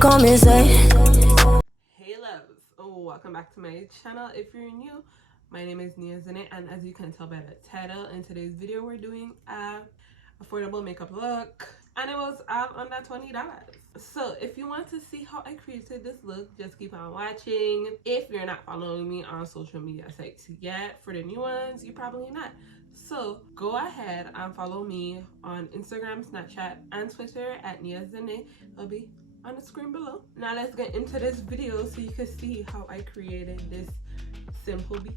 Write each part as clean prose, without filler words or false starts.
come inside. Hey loves, welcome back to my channel. If you're new, my name is Nia Zhrane, and as you can tell by the title, in today's video we're doing a affordable makeup look, and it was all under $20. So if you want to see how I created this look, just keep on watching. If you're not following me on social media sites yet, for the new ones, you probably not. So go ahead and follow me on Instagram, Snapchat, and Twitter at Nia Zhrane. It'll be on the screen below. Now let's get into this video so you can see how I created this simple beat.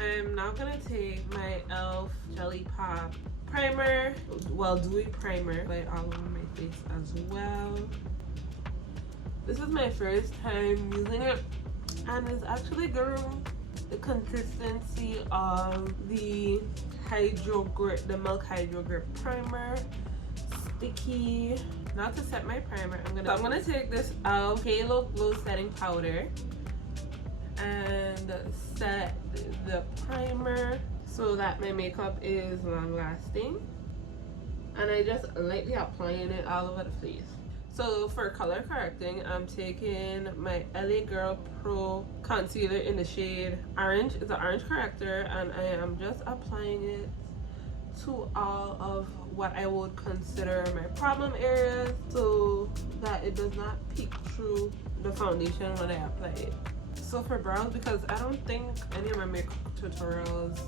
I'm now gonna take my e.l.f. Jelly Pop primer, well, dewy primer, apply it all over my face as well. This is my first time using it, and it's actually giving the consistency of the Milk Hydro Grip primer. Sticky. Now to set my primer, I'm gonna take this e.l.f. Halo Glow Setting Powder and set the primer so that my makeup is long lasting, and I just lightly applying it all over the face. So for color correcting, I'm taking my LA Girl Pro concealer in the shade Orange. It's an orange corrector, and I am just applying it to all of what I would consider my problem areas so that it does not peek through the foundation when I apply it. So for brows, because I don't think any of my makeup tutorials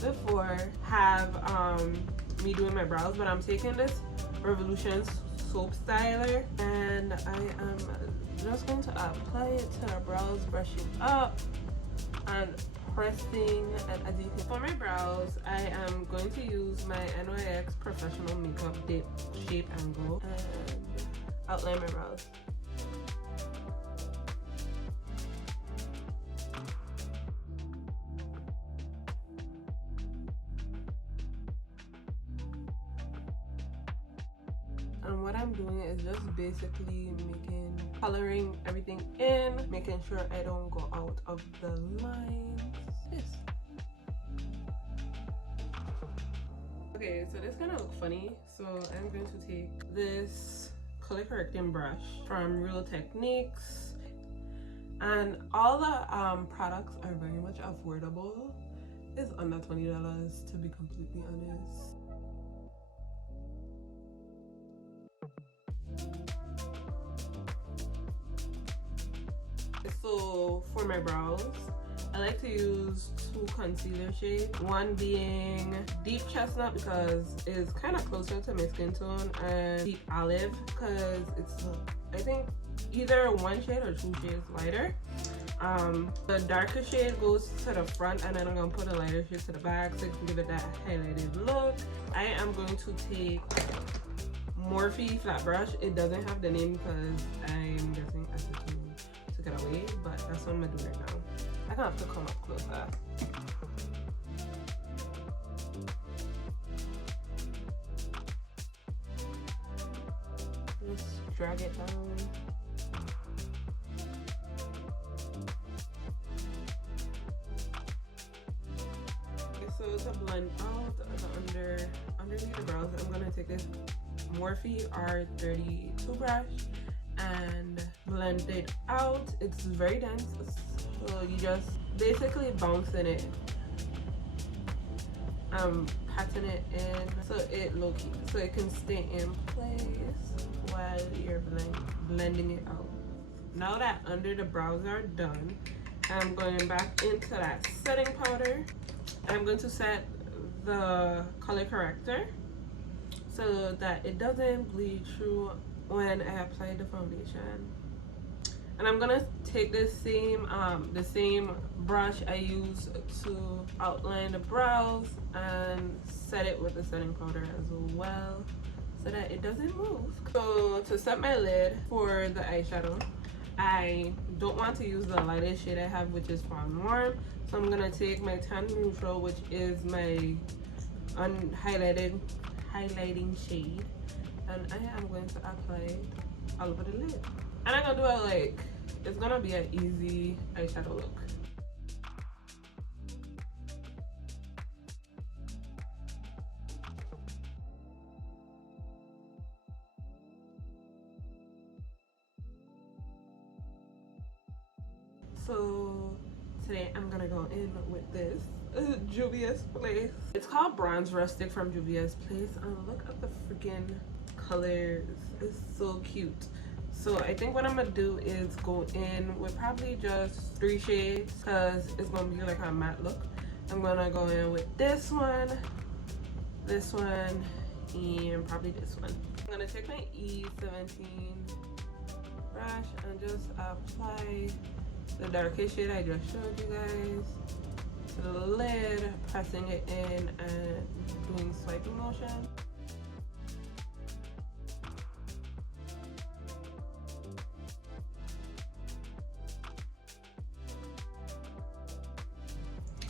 before have me doing my brows, but I'm taking this Revolution soap styler and I am just going to apply it to our brows, brushing up and pressing. And as you can, for my brows, I am going to use my NYX Professional Makeup Dip Shape and Glow and outline my brows. And what I'm doing is just basically coloring everything in, making sure I don't go out of the lines. Yes. Okay, so this is gonna look funny, so I'm going to take this color correcting brush from Real Techniques, and all the products are very much affordable. It's under $20 to be completely honest. So for my brows, I like to use two concealer shades, one being Deep Chestnut because it's kind of closer to my skin tone, and Deep Olive because it's, I think, either one shade or two shades lighter. The darker shade goes to the front, and then I'm going to put a lighter shade to the back so it can give it that highlighted look. I am going to take Morphe flat brush. It doesn't have the name because I'm guessing acetone took it away, but that's what I'm gonna do right now. I kind of have to come up closer. Just drag it down. Okay, so to blend out underneath the brows, I'm gonna take this Morphe R32 brush and blend it out. It's very dense, so you just basically bouncing it, patting it in so it can stay in place while you're blending it out. Now that under the brows are done, I'm going back into that setting powder. I'm going to set the color corrector so that it doesn't bleed through when I apply the foundation. And I'm gonna take the same brush I use to outline the brows and set it with the setting powder as well so that it doesn't move. So to set my lid for the eyeshadow, I don't want to use the lightest shade I have, which is Fawn Warm. So I'm gonna take my Tan Neutral, which is my highlighting shade, and I am going to apply it all over the lid. And I'm gonna do it like, it's gonna be an easy eyeshadow look. So today I'm gonna go in with this Juvia's Place. It's called Bronze Rustic from Juvia's Place. Look at the freaking colors. It's so cute. So I think what I'm gonna do is go in with probably just 3 shades because it's gonna be like a matte look. I'm gonna go in with this one, and probably this one. I'm gonna take my E17 brush and just apply the darkest shade I just showed you guys to the lid, pressing it in and doing swiping motion.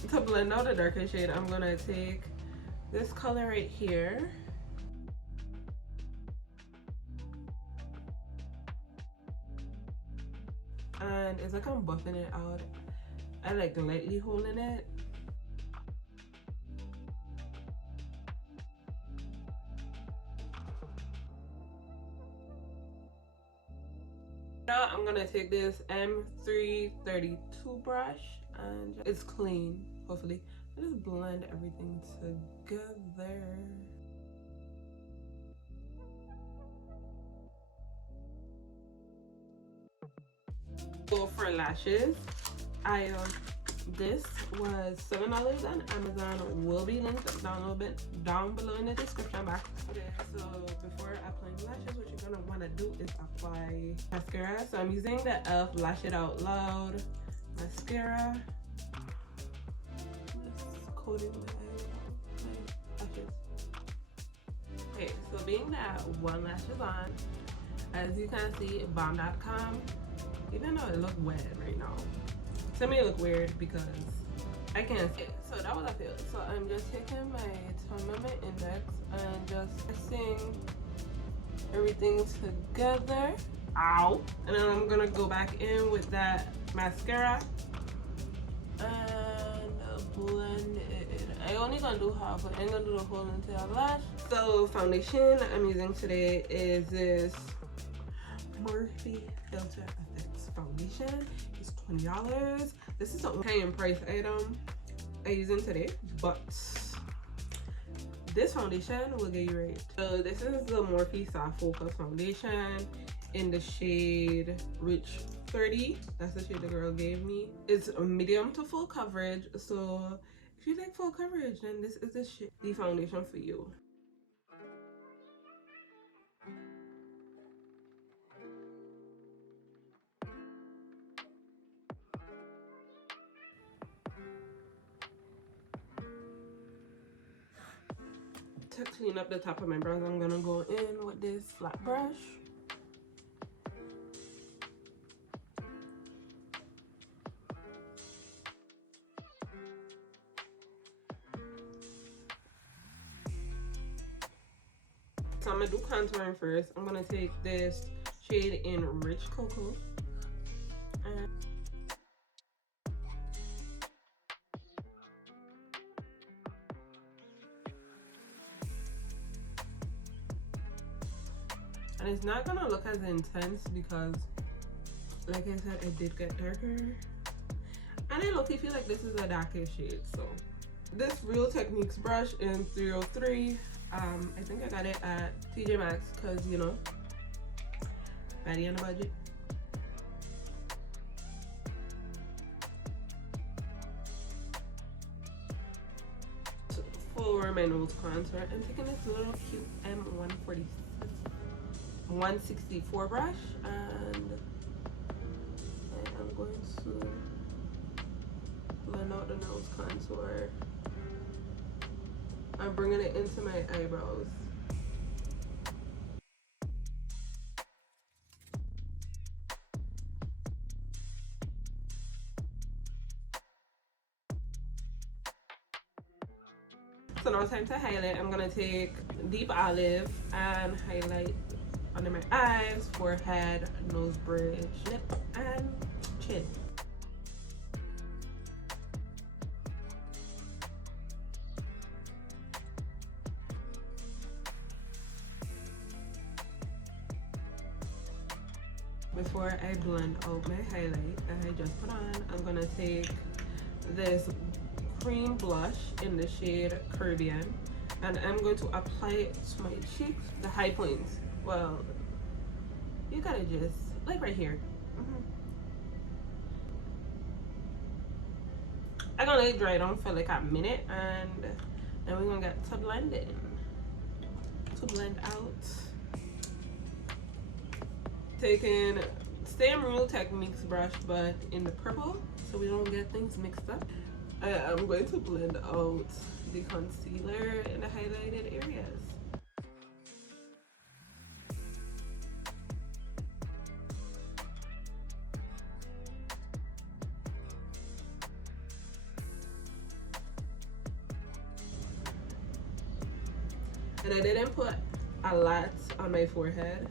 To blend out the darker shade, I'm gonna take this color right here. And it's like I'm buffing it out. I like lightly holding it. Now I'm gonna take this M332 brush and it's clean, hopefully. I just blend everything together. So for lashes, this was $7 on Amazon. Will be linked down below in the description box. Okay, so before applying lashes, what you're gonna want to do is apply mascara. So I'm using the e.l.f. Lash It Out Loud mascara. Just coating my lashes. Okay, so being that one lash is on, as you can see, bomb.com. Even though it look wet right now, to me it look weird because I can't see it. So that was a fail. So I'm just taking my tournament index and just pressing everything together. Ow! And then I'm gonna go back in with that mascara and blend it in. I only gonna do half, but I ain't gonna do the whole entire lash. So foundation I'm using today is this Morphe Filter Effects foundation. It's $20. This is a high-end price item I'm using today, but this foundation will get you right. So this is the Morphe Soft Focus foundation in the shade Rich 30. That's the shade the girl gave me. It's a medium to full coverage, so if you like full coverage, then this is the foundation for you. To clean up the top of my brows, I'm gonna go in with this flat brush. So I'm gonna do contouring first. I'm gonna take this shade in Rich Cocoa. And it's not gonna look as intense because, like I said, it did get darker. And I low-key feel like this is a darker shade, so. This Real Techniques brush in 303. I think I got it at TJ Maxx because, you know, baddie on the budget. So for my nose contour, I'm taking this little cute M164 brush and I'm going to blend out the nose contour. I'm bringing it into my eyebrows. So now it's time to highlight. I'm gonna take Deep Olive and highlight under my eyes, forehead, nose bridge, lip, and chin. before I blend out my highlight that I just put on, I'm gonna take this cream blush in the shade Caribbean, and I'm going to apply it to my cheeks, the high points. Well, you gotta just, like right here. I'm gonna let it dry down for like a minute, and then we're gonna get to blending. To blend out. Taking same Real Techniques brush, but in the purple, so we don't get things mixed up. I'm going to blend out the concealer in the highlighted areas. And I didn't put a lot on my forehead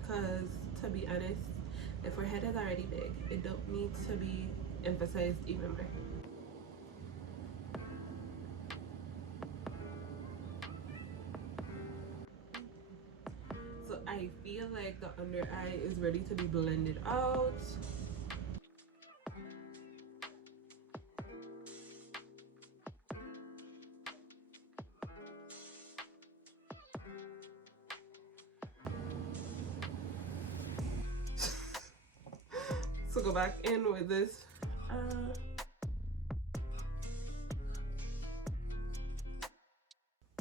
because, to be honest, the forehead is already big. It don't need to be emphasized even more. So I feel like the under eye is ready to be blended out. So go back in with this.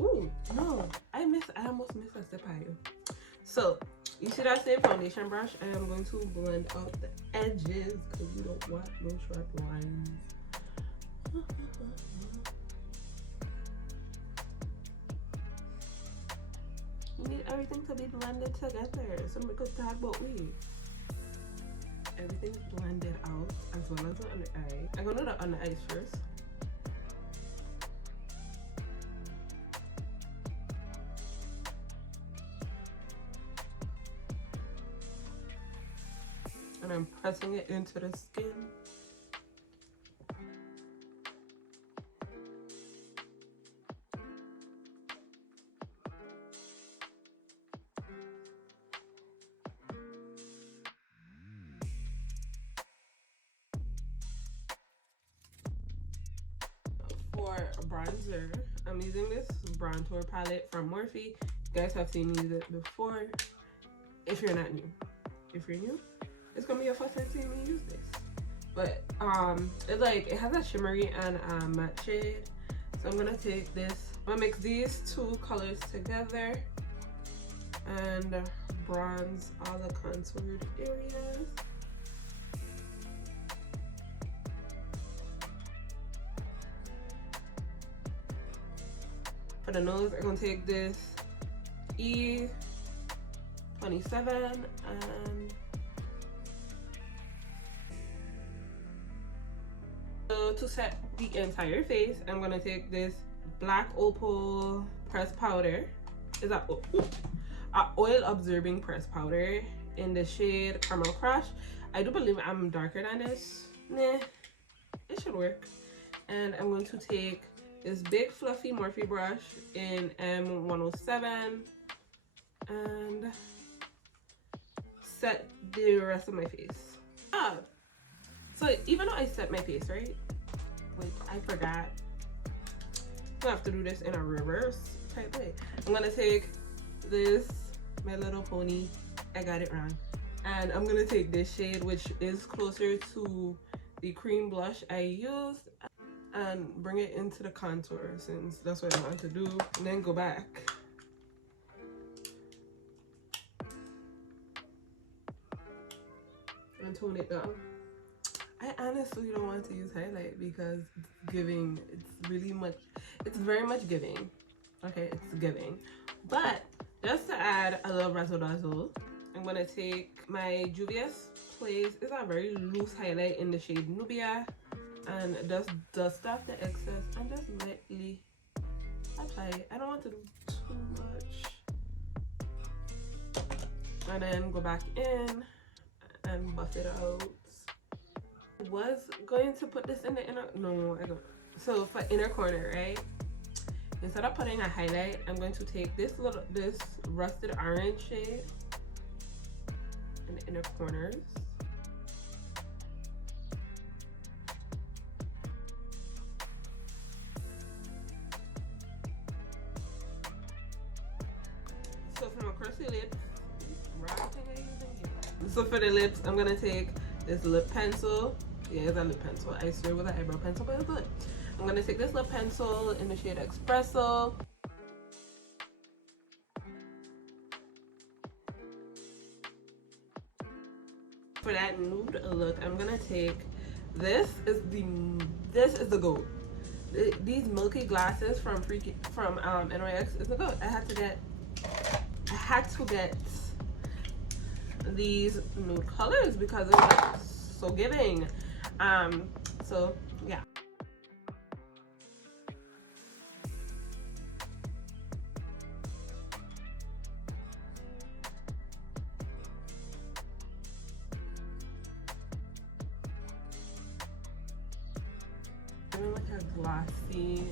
Ooh, no, I almost missed a step higher. So you see that same foundation brush? I am going to blend out the edges because we don't want no sharp lines. You need everything to be blended together so we could talk about we. Everything's blended out as well as the under eye. I'm gonna do the under eyes first. And I'm pressing it into the skin. For bronzer, I'm using this bronzer palette from Morphe. You guys have seen me use it before. If you're not new, if you're new, it's gonna be your first time seeing me use this. But it's like it has a shimmery and a matte shade. So I'm gonna take this. I'm gonna mix these two colors together and bronze all the contoured areas. For the nose, I'm gonna take this E27 and so to set the entire face, I'm gonna take this black opal pressed powder. Is that a oil absorbing pressed powder in the shade Caramel Crush. I do believe I'm darker than this. Nah, it should work. And I'm going to take this big fluffy Morphe brush in M107 and set the rest of my face. So even though I set my face, right, which I forgot, I have to do this in a reverse type way. I'm gonna take this My Little Pony, I got it wrong, and I'm gonna take this shade, which is closer to the cream blush I used, and bring it into the contour since that's what I want to do, and then go back and tone it down. I honestly don't want to use highlight because it's giving, it's very much giving. Okay, it's giving. But just to add a little razzle dazzle, I'm gonna take my Juvia's Place. It's a very loose highlight in the shade Nubia, and just dust off the excess and just lightly apply it. I don't want to do too much. And then go back in and buff it out. I was going to put this in the inner, no, I don't. So for inner corner, right? Instead of putting a highlight, I'm going to take this rusted orange shade in the inner corners. So from across the lips, so for the lips, I'm gonna take this lip pencil. Yeah, it's a lip pencil. I swear it was an eyebrow pencil, but it's good. I'm gonna take this lip pencil in the shade Espresso. For that nude look, I'm gonna take this is the goat. These milky glasses from NYX is the goat. I had to get these nude colors because it was so giving. So yeah. Like a glossy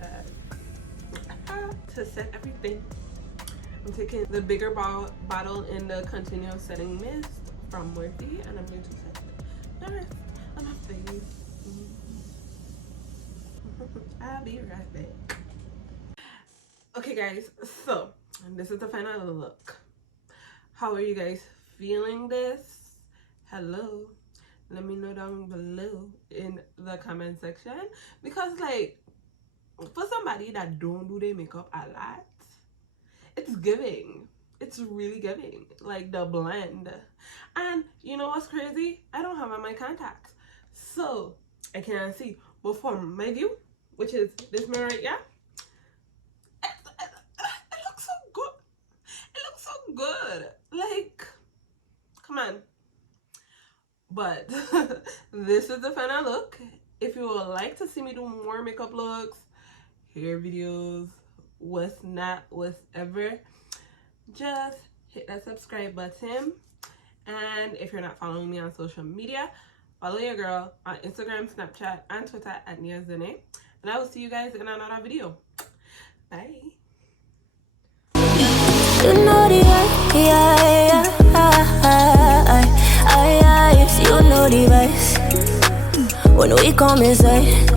effect to set everything. I'm taking the bigger bottle in the continuous setting mist from Morphe, and I'm going to set the rest of my face. I'll be right back. Okay guys, so this is the final look. How are you guys feeling this? Hello, let me know down below in the comment section, because like for somebody that don't do their makeup a lot, it's giving. It's really giving, like the blend. And you know what's crazy? I don't have on my contacts, so I can't see, but from my view, which is this mirror right here, it looks so good. It looks so good, like come on. But this is the final look. If you would like to see me do more makeup looks, hair videos, whatever, just hit that subscribe button. And if you're not following me on social media, follow your girl on Instagram, Snapchat, and Twitter at Nia Zhrane. And I will see you guys in another video. Bye. You know the you know the vibes when we come inside.